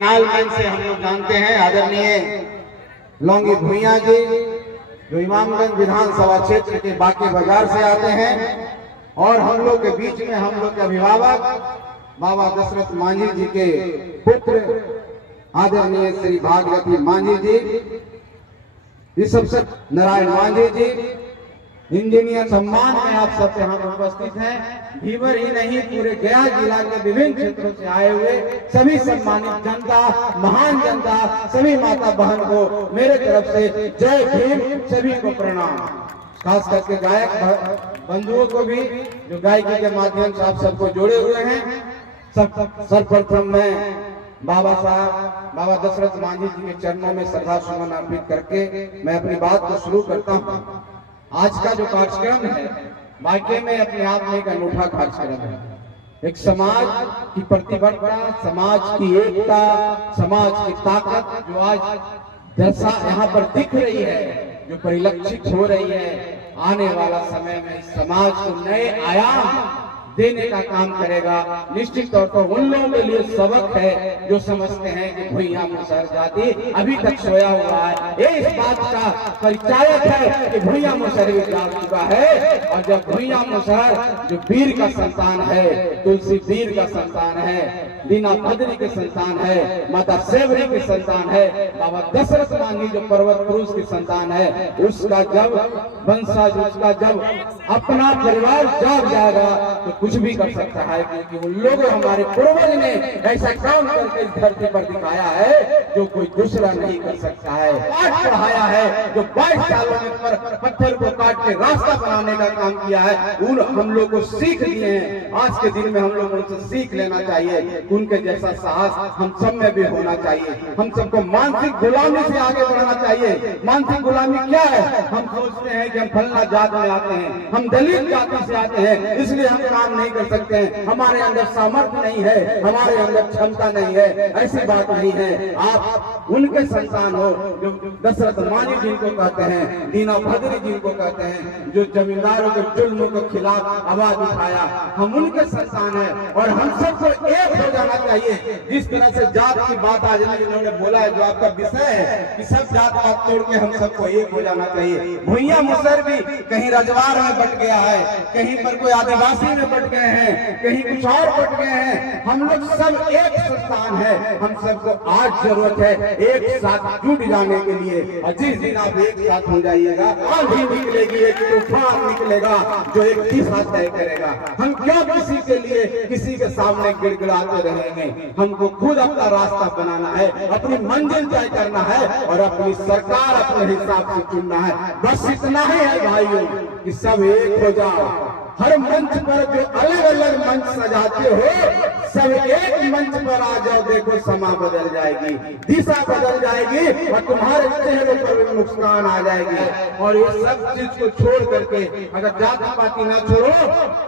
नालगंज से हम लोग जानते हैं आदरणीय लौंगी भुइया जी, जो इमामगंज विधानसभा क्षेत्र के बाकी बाजार से आते हैं, और हम लोग के बीच में हम लोग के अभिभावक बाबा दशरथ मांझी जी के पुत्र आदरणीय श्री भागवती मांझी जी, इस अवसर नारायण मांझी जी, इंजीनियर सम्मान में आप सब यहाँ उपस्थित हैं। भीवर ही नहीं, पूरे गया जिला के विभिन्न क्षेत्रों से आए हुए सभी सम्मानित जनता, महान जनता, सभी माता बहन को मेरे तरफ से जय भीम, सभी को प्रणाम। खास करके गायक बंधुओं को भी जो गायकी के माध्यम से आप सबको जोड़े हुए हैं। सर्वप्रथम मैं बाबा साहब बाबा दशरथ मांझी जी के चरणों में श्रद्धा सुमन अर्पित करके मैं अपनी बात को शुरू करता हूँ। आज का जो कार्यक्रम है वाकई में अपने आप में एक अनूठा कार्यक्रम है। एक समाज की प्रतिबद्धता, समाज की एकता, समाज की ताकत जो आज दर्शा यहाँ पर दिख रही है, जो परिलक्षित हो रही है, आने वाला समय में इस समाज को नए आयाम देने का काम करेगा। निश्चित तौर पर उन लोगों के लिए सबक है जो समझते हैं कि भुइया मुसहर जाति अभी तक सोया हुआ है। ये इस बात का परिचायक है कि भुइया मुसहर भी जाग चुका है, और जब भुइया मुसहर जो वीर का संतान है, तुलसी वीर का संतान है, दीना भद्री के संतान है, माता सेवरी के संतान है, बाबा दशरथ मांझी जो पर्वत पुरुष की संतान है, उसका जब वंशज, उसका जब अपना परिवार जाग जाएगा तो कुछ भी कर सकता है, क्योंकि उन लोगों, हमारे पूर्वज ने ऐसा काम करके इस धरती पर दिखाया है जो कोई दूसरा नहीं कर सकता है। पाठ पढ़ाया है, जो 22 सालों में पत्थर को काट के रास्ता बनाने का काम किया है, उन हम लोग को सीख दिए हैं। आज के दिन में हम लोग उनसे सीख लेना चाहिए। उनके जैसा साहस हम सब में भी होना चाहिए। हम सबको मानसिक गुलामी से आगे बढ़ना चाहिए। मानसिक गुलामी क्या है? हम सोचते हैं कि हम फलना जात में आते हैं, हम दलित जाति से आते हैं, इसलिए हम काम नहीं कर सकते हैं, हमारे अंदर सामर्थ्य नहीं है, हमारे अंदर क्षमता नहीं है। ऐसी बात नहीं है। आप उनके संतान हो जो दशरथ मांझी जिनको कहते हैं, दीना भद्री जिनको कहते हैं, जो जमींदारों के जुल्म के खिलाफ आवाज उठाया, हम उनके संतान हैं। और हम सबको एक हो जाना चाहिए। जिस तरह से जात की बात आज इन्होंने बोला है, जो आपका विषय है कि सब जात पात तोड़ के हम सबको एक हो जाना चाहिए। भुइया मुसहर भी कहीं रजवार में बट गया है, कहीं पर कोई आदिवासी में बट गए हैं, कहीं कुछ और बट गए हैं। हम लोग सब एक संतान है। हम सबको आज जरूरत है एक साथ जुट जाने के लिए। और जिस दिन आप एक साथ हो जाइएगा, आंधी निकलेगी, एक तूफान निकलेगा जो एक दिशा तय करेगा। हम क्यों किसी के लिए, किसी के सामने गिड़गिड़ाते रहेंगे? हमको खुद अपना रास्ता बनाना है, अपनी मंजिल तय करना है, और अपनी सरकार अपने हिसाब से चुनना है। बस इतना ही है भाइयों कि सब एक हो जाओ। हर मंच पर जो अलग अलग मंच सजाते हो, सब एक मंच पर आ जाओ। देखो समा बदल जाएगी, दिशा बदल जाएगी, और तुम्हारे चेहरे पर भी मुस्कान आ जाएगी। और ये सब चीज को छोड़ करके, अगर जाति पाति ना छोड़ो,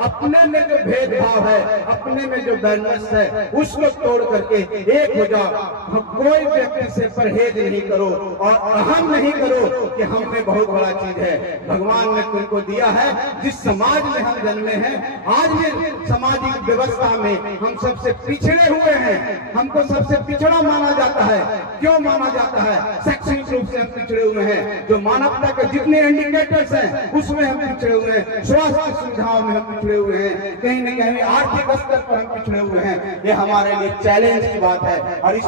अपने में जो भेदभाव है, अपने में जो बैलेंस है, उसको तोड़ करके एक हो जाओ। कोई व्यक्ति से परहेज नहीं करो और अहम नहीं करो कि हम में बहुत बड़ा चीज है। भगवान ने तुमको दिया है। जिस समाज में हम जन्मे हैं, आज ये सामाजिक व्यवस्था में हम सबसे पिछड़े हुए हैं। हमको सबसे पिछड़ा माना जाता है। क्यों माना जाता है? शैक्षणिक रूप से हम पिछड़े हुए हैं। जो मानवता के जितने इंडिकेटर्स हैं उसमें हम पिछड़े हुए हैं। स्वास्थ्य सुविधाओं में हम पिछड़े हुए हैं, कहीं न कहीं आर्थिक स्तर पर हम पिछड़े हुए हैं। ये हमारे लिए चैलेंज की बात है। और इस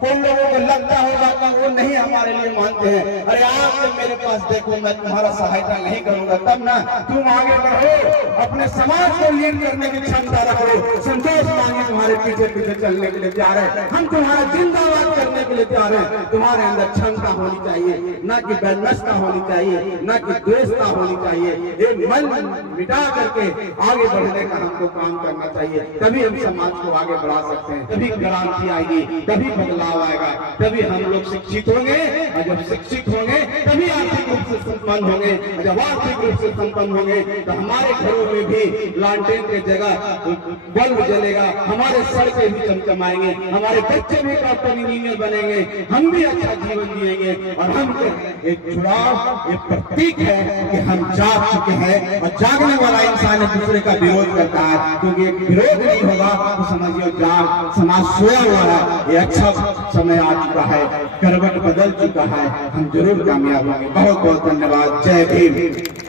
कौन लोगों को लगता होगा कि वो नहीं हमारे लिए मानते हैं, अरे आप मेरे पास देखो, मैं तुम्हारा सहायता नहीं करूंगा, तब ना तुम आगे बढ़ो, अपने समाज को लीड करने की क्षमता रखो। संतोष मांझी तुम्हारे पीछे पीछे चलने के लिए तैयार है। हम तुम्हारा जिंदाबाद करने के लिए तैयार है। तुम्हारे अंदर क्षमता होनी चाहिए, न कि वैमनस्यता होनी चाहिए, न कि द्वेषता होनी चाहिए। ये मन मिटा करके आगे बढ़ने का हमको काम करना चाहिए। तभी हम समाज को आगे बढ़ा सकते हैं, तभी क्रांति आएगी, तभी बदलाव आएगा, तभी हम लोग शिक्षित होंगे। और जब शिक्षित होंगे तभी आर्थिक रूप से संपन्न होंगे, जब आर्थिक रूप से संपन्न होंगे, तो हमारे घरों में भी लालटेन की जगह बल्ब जलेगा, हमारे सड़कें भी चमचमाएंगे, हमारे बच्चे भी डॉक्टर इंजीनियर बनेंगे, हम भी अच्छा जीवन जिएंगे। और हम एक चुनाव एक प्रतीक है कि हम जाग चुके हैं, और जागने वाला इंसान एक दूसरे का विरोध करता है, क्योंकि एक विरोध नहीं होगा तो समझिए जाग समाज सोया हुआ है। ये अच्छा समय आ चुका है, करवट बदल चुका है, हम जरूर कामयाब होंगे। बहुत बहुत धन्यवाद। जय भीम।